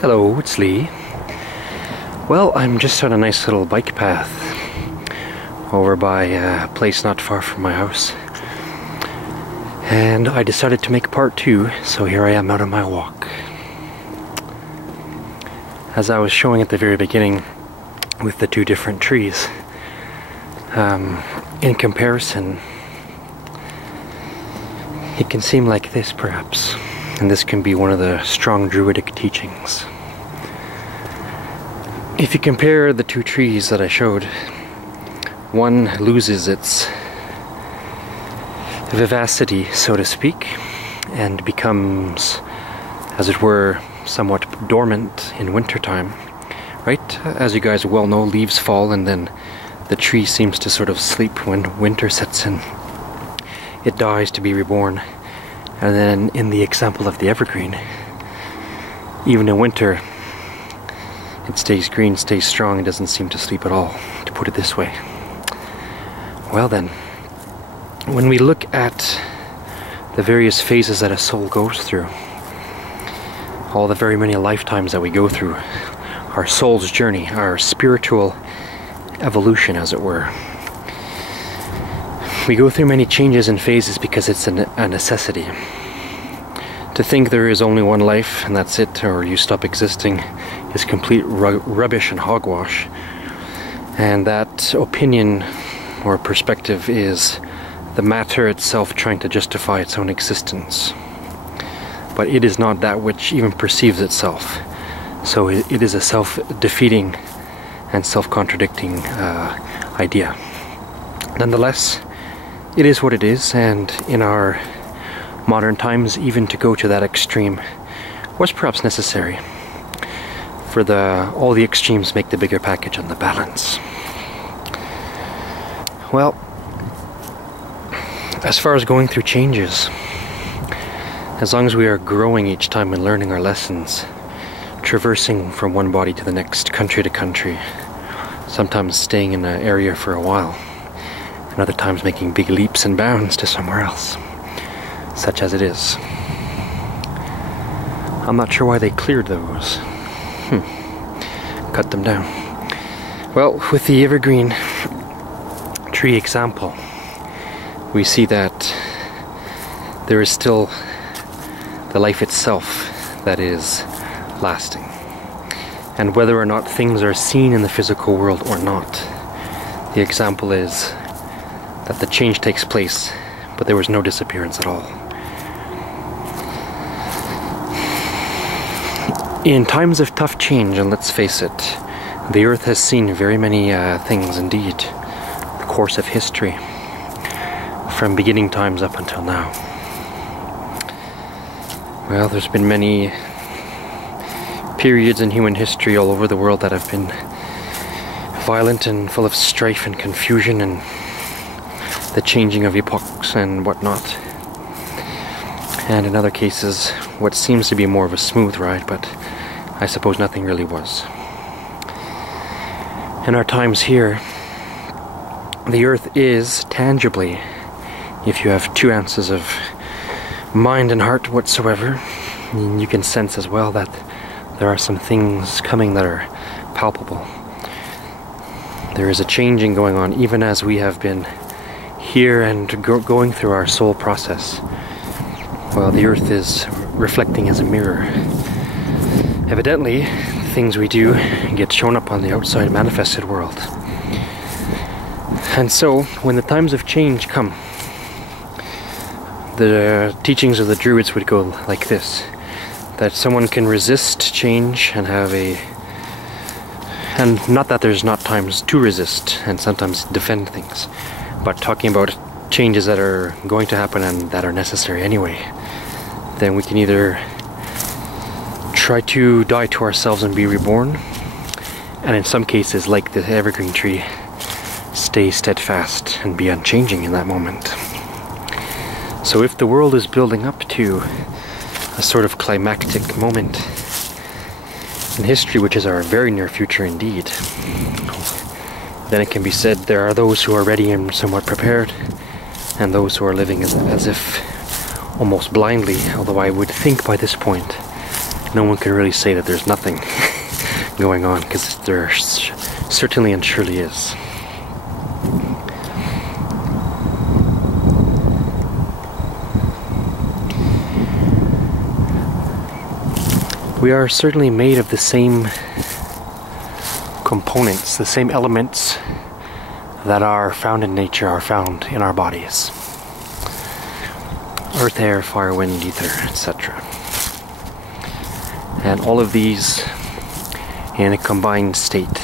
Hello, it's Lee. Well, I'm just on a nice little bike path over by a place not far from my house. And I decided to make part two, so here I am out on my walk. As I was showing at the very beginning with the two different trees, in comparison, it can seem like this perhaps. And this can be one of the strong Druidic teachings. If you compare the two trees that I showed, one loses its vivacity, so to speak, and becomes, as it were, somewhat dormant in wintertime. Right? As you guys well know, leaves fall and then the tree seems to sort of sleep when winter sets in. It dies to be reborn. And then in the example of the evergreen, even in winter, it stays green, stays strong, and doesn't seem to sleep at all, to put it this way. Well then, when we look at the various phases that a soul goes through, all the very many lifetimes that we go through, our soul's journey, our spiritual evolution, as it were, we go through many changes and phases because it's a necessity. To think there is only one life and that's it, or you stop existing, is complete rubbish and hogwash. And that opinion or perspective is the matter itself trying to justify its own existence. But it is not that which even perceives itself. So it is a self-defeating and self-contradicting idea. Nonetheless, it is what it is, and in our modern times, even to go to that extreme was perhaps necessary. For all the extremes make the bigger package on the balance. Well, as far as going through changes, as long as we are growing each time and learning our lessons, traversing from one body to the next, country to country, sometimes staying in an area for a while, and other times making big leaps and bounds to somewhere else, such as it is. I'm not sure why they cleared those. Cut them down. Well, with the evergreen tree example, we see that there is still the life itself that is lasting. And whether or not things are seen in the physical world or not, the example is that the change takes place, but there was no disappearance at all. In times of tough change, and let's face it, the earth has seen very many things indeed, the course of history, from beginning times up until now. Well, there's been many periods in human history all over the world that have been violent and full of strife and confusion and the changing of epochs and whatnot. And in other cases, what seems to be more of a smooth ride, but I suppose nothing really was. In our times here, the earth is tangibly, if you have 2 ounces of mind and heart whatsoever, you can sense as well that there are some things coming that are palpable. There is a changing going on, even as we have been here and going through our soul process. Well, the earth is reflecting as a mirror. Evidently, the things we do get shown up on the outside manifested world. And so, when the times of change come, the teachings of the Druids would go like this: that someone can resist change and and not that there's not times to resist and sometimes defend things, but talking about changes that are going to happen and that are necessary anyway, then we can either try to die to ourselves and be reborn, and in some cases, like the evergreen tree, stay steadfast and be unchanging in that moment. So if the world is building up to a sort of climactic moment in history, which is our very near future indeed, then it can be said there are those who are ready and somewhat prepared, and those who are living as if almost blindly, although I would think by this point no one can really say that there's nothing going on, because there certainly and surely is. We are certainly made of the same components, the same elements that are found in nature are found in our bodies. Earth, air, fire, wind, ether, etc. And all of these in a combined state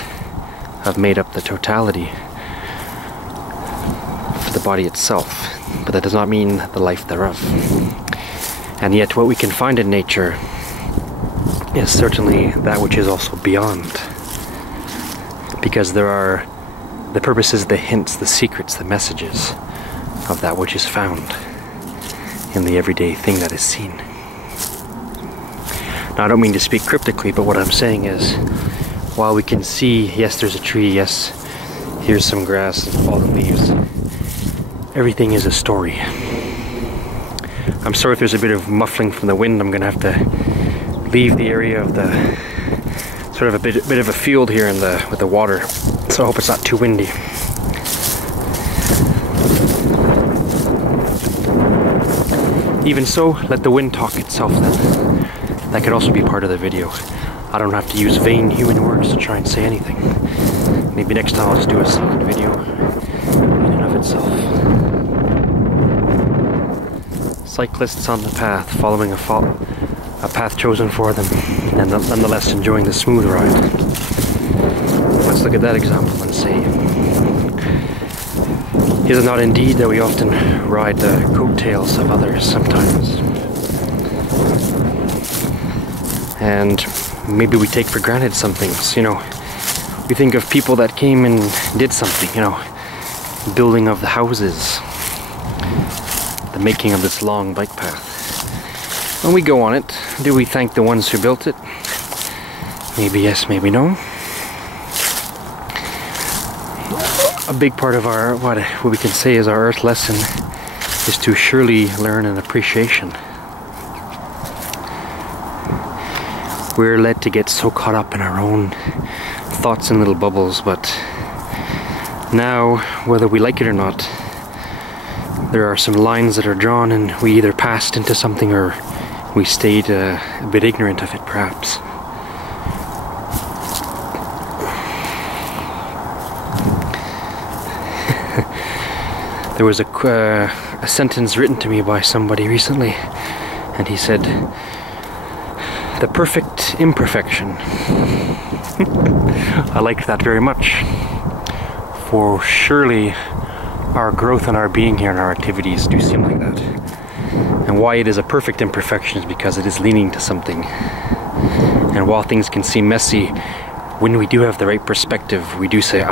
have made up the totality for the body itself, but that does not mean the life thereof. And yet what we can find in nature is certainly that which is also beyond, because there are the purposes, the hints, the secrets, the messages of that which is found in the everyday thing that is seen. Now, I don't mean to speak cryptically, but what I'm saying is, while we can see, yes, there's a tree, yes, here's some grass and fallen leaves, everything is a story. I'm sorry if there's a bit of muffling from the wind. I'm gonna have to leave the area of the sort of a bit of a field here in with the water, so I hope it's not too windy. Even so, let the wind talk itself then. That could also be part of the video. I don't have to use vain human words to try and say anything. Maybe next time I'll just do a silent video in and of itself. Cyclists on the path, following a path chosen for them, and nonetheless enjoying the smooth ride. Let's look at that example and see. Is it not indeed that we often ride the coattails of others sometimes? And maybe we take for granted some things, you know. We think of people that came and did something, you know, building of the houses, the making of this long bike path. When we go on it, do we thank the ones who built it? Maybe yes, maybe no. A big part of our, what we can say is our earth lesson, is to surely learn an appreciation. We're led to get so caught up in our own thoughts and little bubbles, but now, whether we like it or not, there are some lines that are drawn, and we either passed into something or we stayed a bit ignorant of it, perhaps. There was a sentence written to me by somebody recently, and he said, "The perfect imperfection." I liked that very much, for surely our growth and our being here and our activities do seem like that. And why it is a perfect imperfection is because it is leaning to something. And while things can seem messy, when we do have the right perspective, we do say,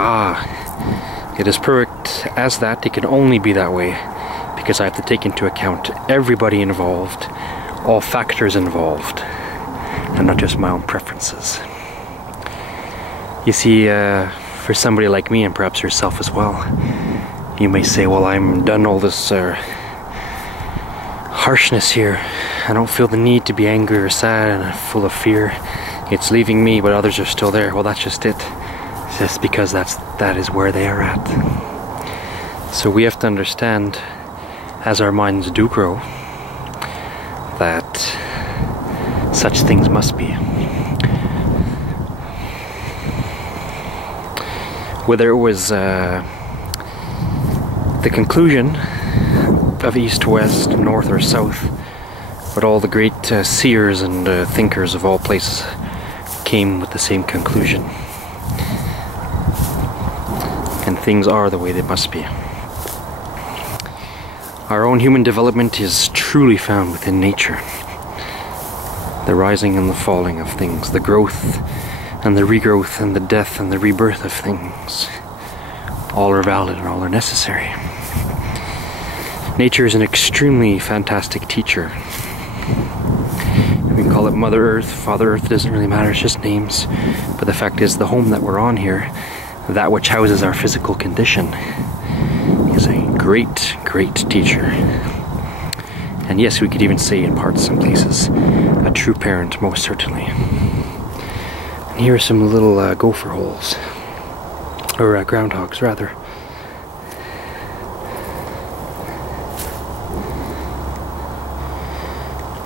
it is perfect as that. It can only be that way because I have to take into account everybody involved, all factors involved, and not just my own preferences. You see, for somebody like me, and perhaps yourself as well, you may say, well, I'm done all this harshness here. I don't feel the need to be angry or sad and full of fear. It's leaving me, but others are still there. Well, that's just it. It's just because that is where they are at. So we have to understand, as our minds do grow, that such things must be. Whether it was the conclusion of east, west, north, or south, but all the great seers and thinkers of all places came with the same conclusion. And things are the way they must be. Our own human development is truly found within nature. The rising and the falling of things, the growth and the regrowth and the death and the rebirth of things, all are valid and all are necessary. Nature is an extremely fantastic teacher. We can call it Mother Earth, Father Earth, doesn't really matter, it's just names. But the fact is, the home that we're on here, that which houses our physical condition, is a great, great teacher. And yes, we could even say in parts and places, a true parent, most certainly. And here are some little gopher holes, or groundhogs rather.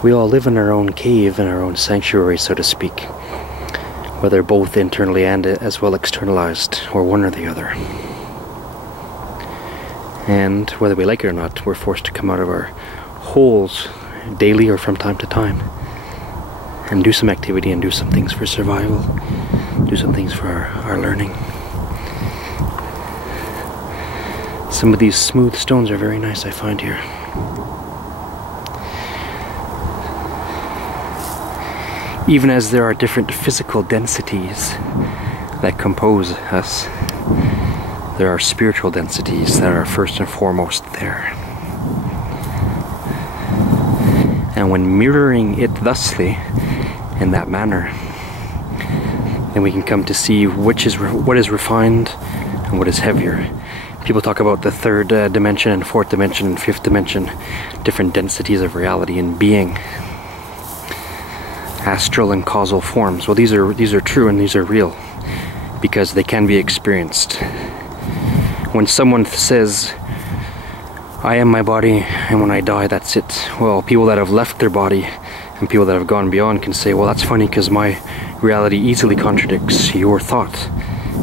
We all live in our own cave, in our own sanctuary, so to speak, whether both internally and as well externalized, or one or the other. And whether we like it or not, we're forced to come out of our holes daily or from time to time and do some activity and do some things for survival, do some things for our learning. Some of these smooth stones are very nice, I find here. Even as there are different physical densities that compose us, there are spiritual densities that are first and foremost there. And when mirroring it thusly, in that manner, then we can come to see what is refined and what is heavier. People talk about the third dimension and fourth dimension and fifth dimension, different densities of reality and being. Astral and causal forms. Well, these are true and these are real because they can be experienced. When someone says, I am my body and when I die that's it, well, people that have left their body and people that have gone beyond can say, well, that's funny because my reality easily contradicts your thought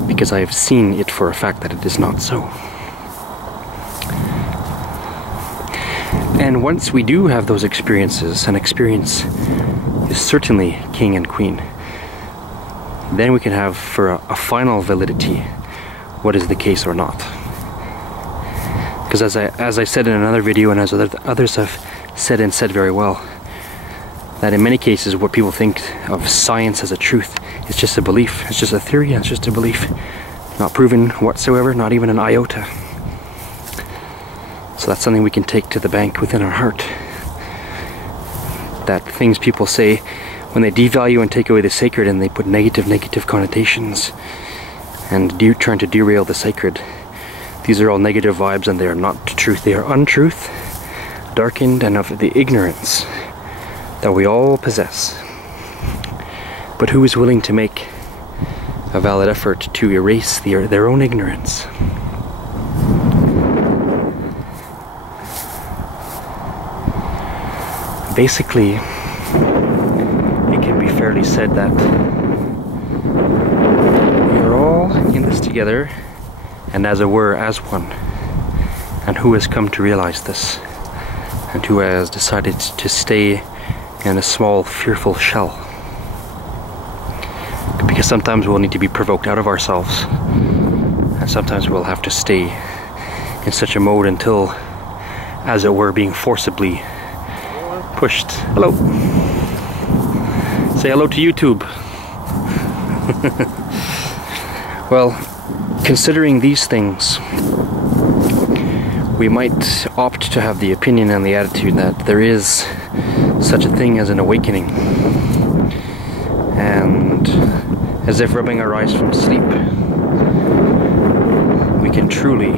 because I have seen it for a fact that it is not so. And once we do have those experiences, and experience is certainly king and queen, then we can have for a final validity what is the case or not. Because as I said in another video, and as others have said and said very well, that in many cases what people think of science as a truth is just a belief, it's just a theory, it's just a belief, not proven whatsoever, not even an iota. So that's something we can take to the bank within our heart. That things people say when they devalue and take away the sacred and they put negative connotations and trying to derail the sacred, these are all negative vibes and they are not truth. They are untruth, darkened, and of the ignorance that we all possess. But who is willing to make a valid effort to erase their own ignorance? Basically, it can be fairly said that we are all in this together, and as it were, as one. And who has come to realize this? And who has decided to stay in a small, fearful shell? Because sometimes we'll need to be provoked out of ourselves, and sometimes we'll have to stay in such a mode until, as it were, being forcibly pushed. Hello. Say hello to YouTube. Well, considering these things, we might opt to have the opinion and the attitude that there is such a thing as an awakening. And as if rubbing our eyes from sleep, we can truly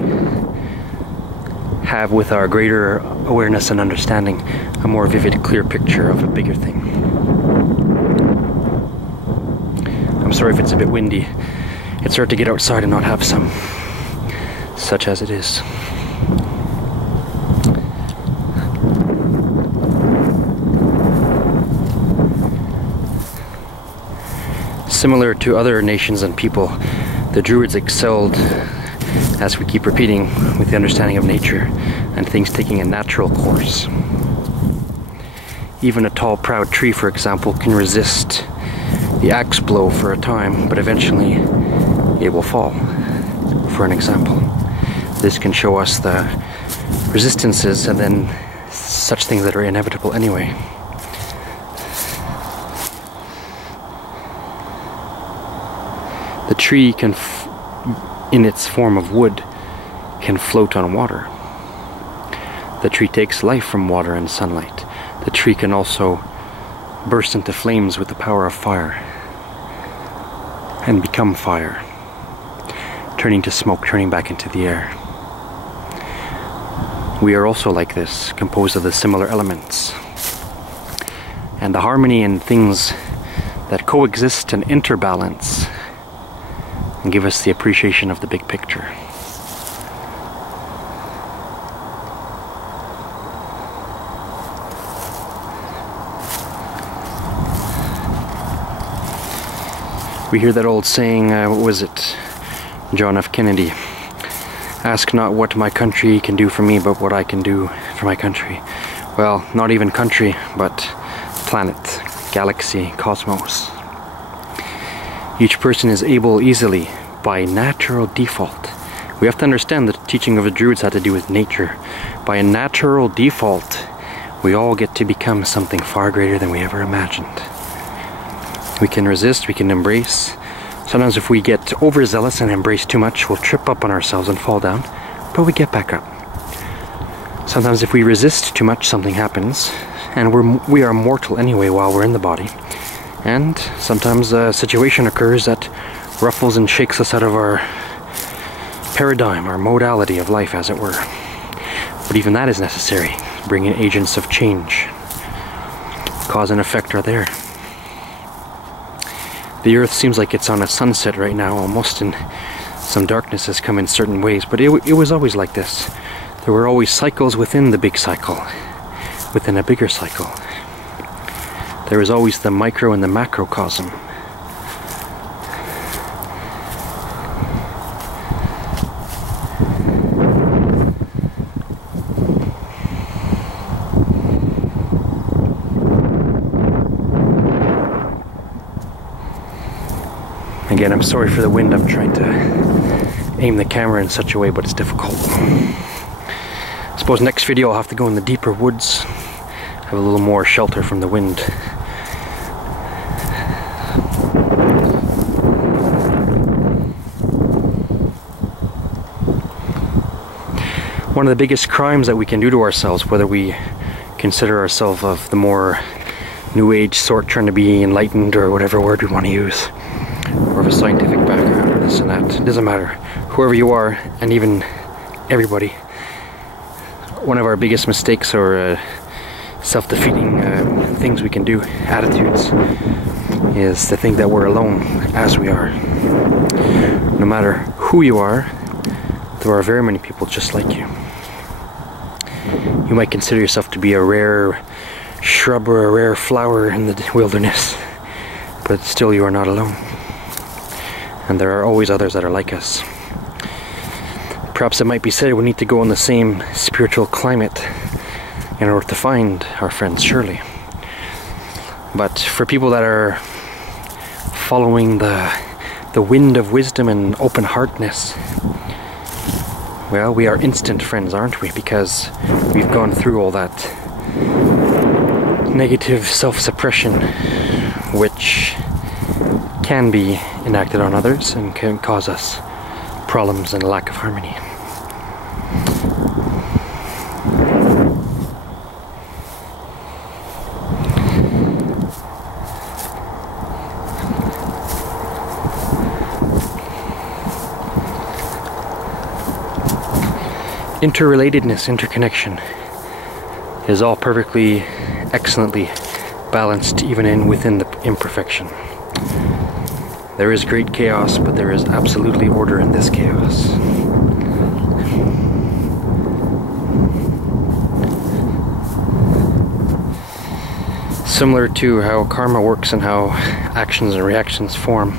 have, with our greater awareness and understanding, a more vivid, clear picture of a bigger thing. I'm sorry if it's a bit windy. It's hard to get outside and not have some, such as it is. Similar to other nations and people, the Druids excelled, as we keep repeating, with the understanding of nature and things taking a natural course. Even a tall, proud tree, for example, can resist the axe blow for a time, but eventually it will fall, for an example. This can show us the resistances and then such things that are inevitable anyway. The tree can, in its form of wood, can float on water. The tree takes life from water and sunlight. The tree can also burst into flames with the power of fire and become fire, turning to smoke, turning back into the air. we are also like this, composed of the similar elements. And the harmony in things that coexist and interbalance and give us the appreciation of the big picture. We hear that old saying, what was it? John F. Kennedy. Ask not what my country can do for me, but what I can do for my country. Well, not even country, but planet, galaxy, cosmos. Each person is able easily, by natural default. We have to understand that the teaching of the Druids had to do with nature. By a natural default, we all get to become something far greater than we ever imagined. We can resist, we can embrace. Sometimes if we get overzealous and embrace too much, we'll trip up on ourselves and fall down, but we get back up. Sometimes if we resist too much, something happens, and we are mortal anyway while we're in the body. And sometimes a situation occurs that ruffles and shakes us out of our paradigm, our modality of life, as it were. But even that is necessary, bringing agents of change. Cause and effect are there. The earth seems like it's on a sunset right now almost, and some darkness has come in certain ways, but it was always like this. There were always cycles within the big cycle, within a bigger cycle. There was always the micro and the macrocosm. Again, I'm sorry for the wind. I'm trying to aim the camera in such a way, but it's difficult. I suppose next video I'll have to go in the deeper woods, have a little more shelter from the wind. One of the biggest crimes that we can do to ourselves, whether we consider ourselves of the more new age sort, trying to be enlightened or whatever word we want to use, or of a scientific background or this and that, it doesn't matter. Whoever you are, and even everybody, one of our biggest mistakes or self-defeating things we can do, attitudes, is to think that we're alone as we are. No matter who you are, there are very many people just like you. You might consider yourself to be a rare shrub or a rare flower in the wilderness, but still you are not alone. And there are always others that are like us. Perhaps it might be said we need to go in the same spiritual climate in order to find our friends, surely. But for people that are following the wind of wisdom and open-heartedness, well, we are instant friends, aren't we? Because we've gone through all that negative self-suppression, which can be enacted on others and can cause us problems and a lack of harmony. Interrelatedness, interconnection is all perfectly, excellently balanced, even within the imperfection. There is great chaos, but there is absolutely order in this chaos. Similar to how karma works and how actions and reactions form,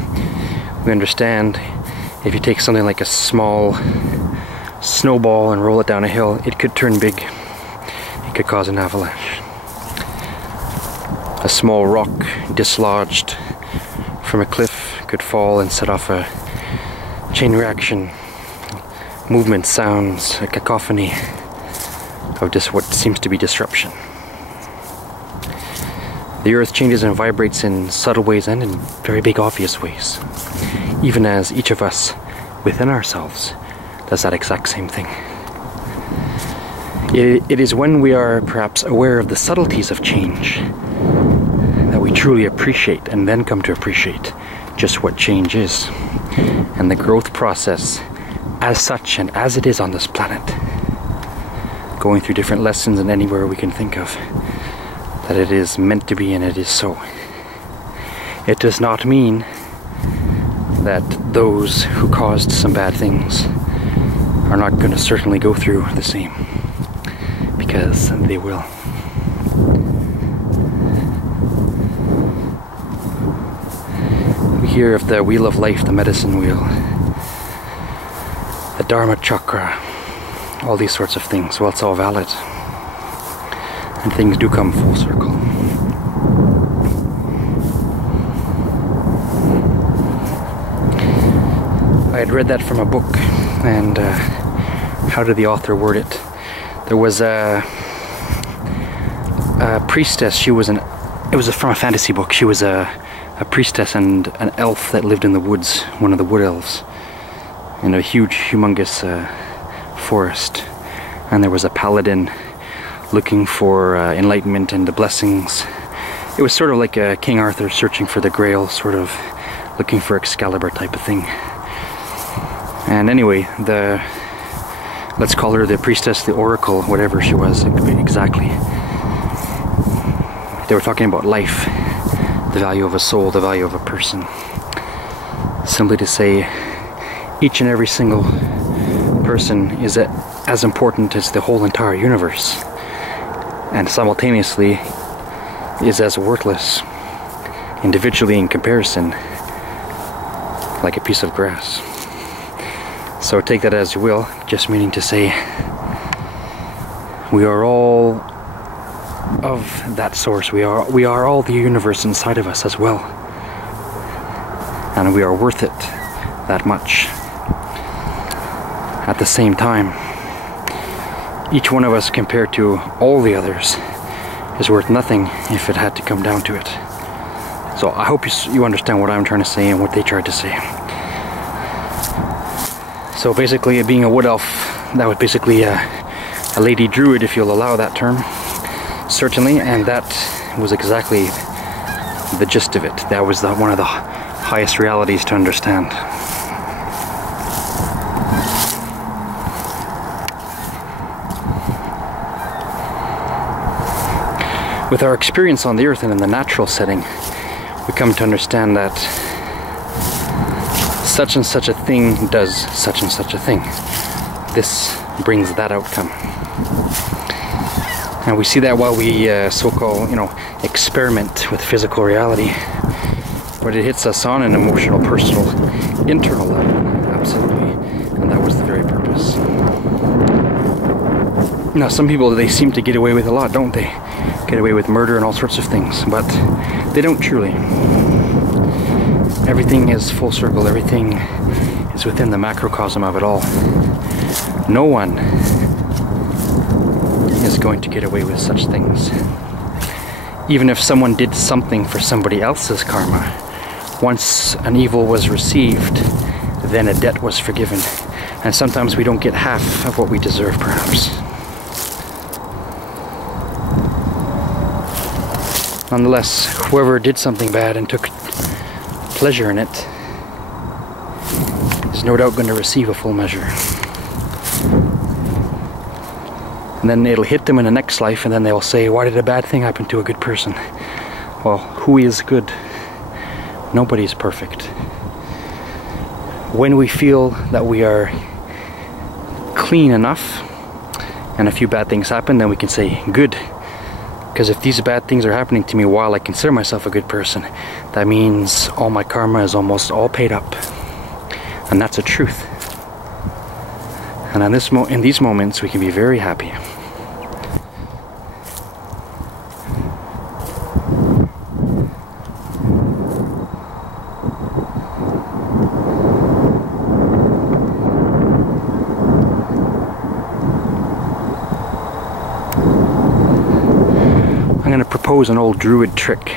we understand if you take something like a small snowball and roll it down a hill, it could turn big. It could cause an avalanche. A small rock dislodged from a cliff could fall and set off a chain reaction, movement, sounds, a cacophony of just what seems to be disruption. The earth changes and vibrates in subtle ways and in very big obvious ways, even as each of us within ourselves does that exact same thing. It is when we are perhaps aware of the subtleties of change that we truly appreciate and then come to appreciate just what change is and the growth process as such and as it is on this planet going through different lessons and anywhere we can think of, that it is meant to be, and it is so. It does not mean that those who caused some bad things are not going to certainly go through the same, because they will. We hear of the wheel of life, the medicine wheel, the Dharma chakra, all these sorts of things. Well, it's all valid, and things do come full circle. I had read that from a book, and how did the author word it? There was a priestess. It was from a fantasy book. She was a priestess and an elf that lived in the woods, one of the wood elves, in a huge, humongous forest. And there was a paladin looking for enlightenment and the blessings. It was sort of like a King Arthur searching for the Grail, sort of looking for Excalibur type of thing. And anyway, let's call her the priestess, the oracle, whatever she was exactly. They were talking about life, the value of a soul, the value of a person. Simply to say, each and every single person is as important as the whole entire universe, and simultaneously is as worthless individually in comparison, like a piece of grass. So take that as you will, just meaning to say we are all of that source. We are all the universe inside of us as well, and we are worth it that much. At the same time, each one of us compared to all the others is worth nothing if it had to come down to it. So I hope you understand what I'm trying to say and what they tried to say. So basically, being a wood elf, that was basically a lady druid, if you'll allow that term, certainly, and that was exactly the gist of it. That was one of the highest realities to understand. With our experience on the earth and in the natural setting, we come to understand that such and such a thing does such and such a thing. This brings that outcome. And we see that while we so-called, experiment with physical reality. But it hits us on an emotional, personal, internal level, absolutely. And that was the very purpose. Now, some people, they seem to get away with a lot, don't they? Get away with murder and all sorts of things, but they don't truly. Everything is full circle, everything is within the macrocosm of it all. No one is going to get away with such things. Even if someone did something for somebody else's karma, once an evil was received, then a debt was forgiven. And sometimes we don't get half of what we deserve, perhaps. Nonetheless, whoever did something bad and took pleasure in it is no doubt going to receive a full measure. And then it'll hit them in the next life, and then they'll say, why did a bad thing happen to a good person? Well, who is good? Nobody's perfect. When we feel that we are clean enough and a few bad things happen, then we can say, good. Because if these bad things are happening to me while I consider myself a good person, that means all my karma is almost all paid up. And that's a truth. And in these moments, we can be very happy. I'm going to propose an old Druid trick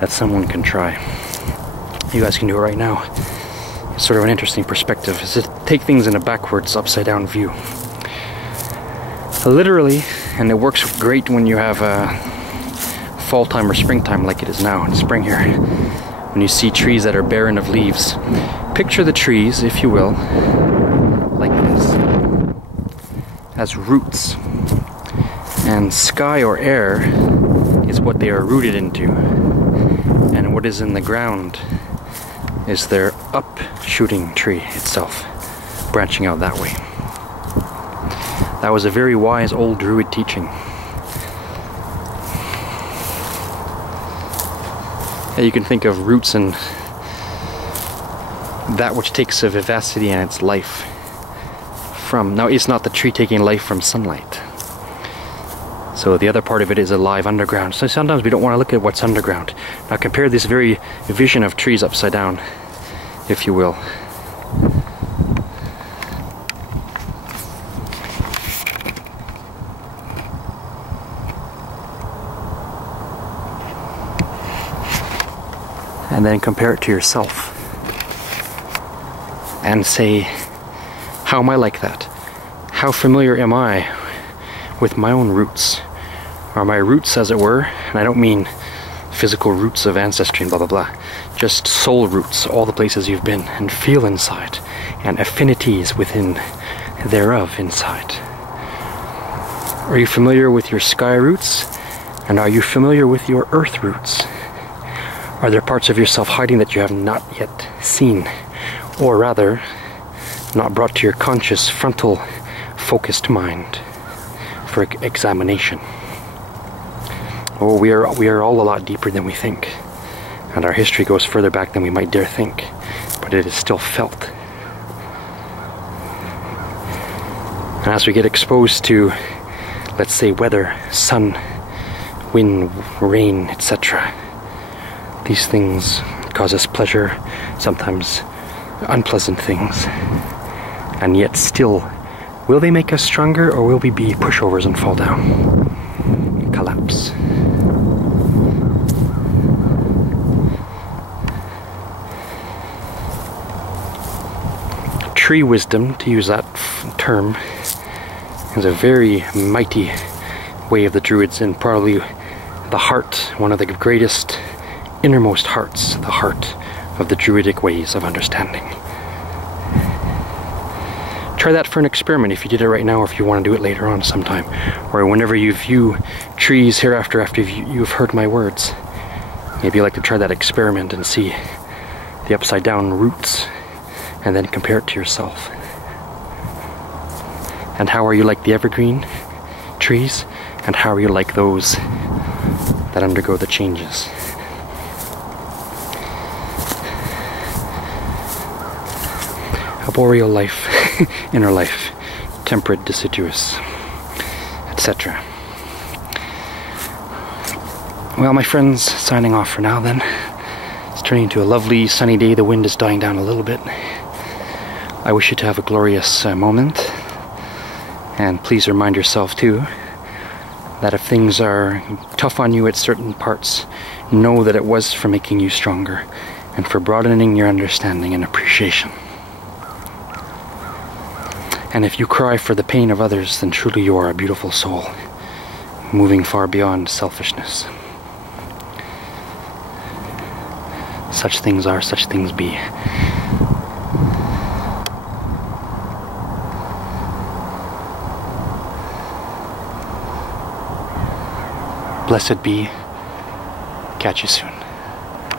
that someone can try. You guys can do it right now. It's sort of an interesting perspective. Is to take things in a backwards, upside down view. Literally, and it works great when you have fall time or springtime like it is now in spring here. When you see trees that are barren of leaves. Picture the trees, if you will, like this. As roots. And sky or air is what they are rooted into. And what is in the ground is their up-shooting tree itself, branching out that way. That was a very wise old Druid teaching. Yeah, you can think of roots and that which takes a vivacity and its life from. Now, it's not the tree taking life from sunlight. So the other part of it is alive underground. So sometimes we don't want to look at what's underground. Now compare this very vision of trees upside down, if you will. And then compare it to yourself. And say, how am I like that? How familiar am I with my own roots? Are my roots, as it were, and I don't mean physical roots of ancestry and blah blah blah, just soul roots, all the places you've been and feel inside, and affinities within thereof inside. Are you familiar with your sky roots? And are you familiar with your earth roots? Are there parts of yourself hiding that you have not yet seen? Or rather, not brought to your conscious, frontal, focused mind for examination? Oh, we are all a lot deeper than we think. And our history goes further back than we might dare think. But it is still felt. And as we get exposed to, let's say, weather, sun, wind, rain, etc., these things cause us pleasure, sometimes unpleasant things. And yet still, will they make us stronger, or will we be pushovers and fall down? Collapse. Tree wisdom, to use that term, is a very mighty way of the Druids, and probably the heart, one of the greatest, innermost hearts, the heart of the Druidic ways of understanding. Try that for an experiment if you did it right now, or if you want to do it later on sometime, or whenever you view trees hereafter after you've heard my words. Maybe you'd like to try that experiment and see the upside down roots, and then compare it to yourself. And how are you like the evergreen trees, and how are you like those that undergo the changes? A boreal life, inner life, temperate, deciduous, etc. Well, my friends, signing off for now then. It's turning into a lovely sunny day. The wind is dying down a little bit. I wish you to have a glorious moment. And please remind yourself too that if things are tough on you at certain parts, know that it was for making you stronger and for broadening your understanding and appreciation. And if you cry for the pain of others, then truly you are a beautiful soul, moving far beyond selfishness. Such things are, such things be. Blessed be. Catch you soon.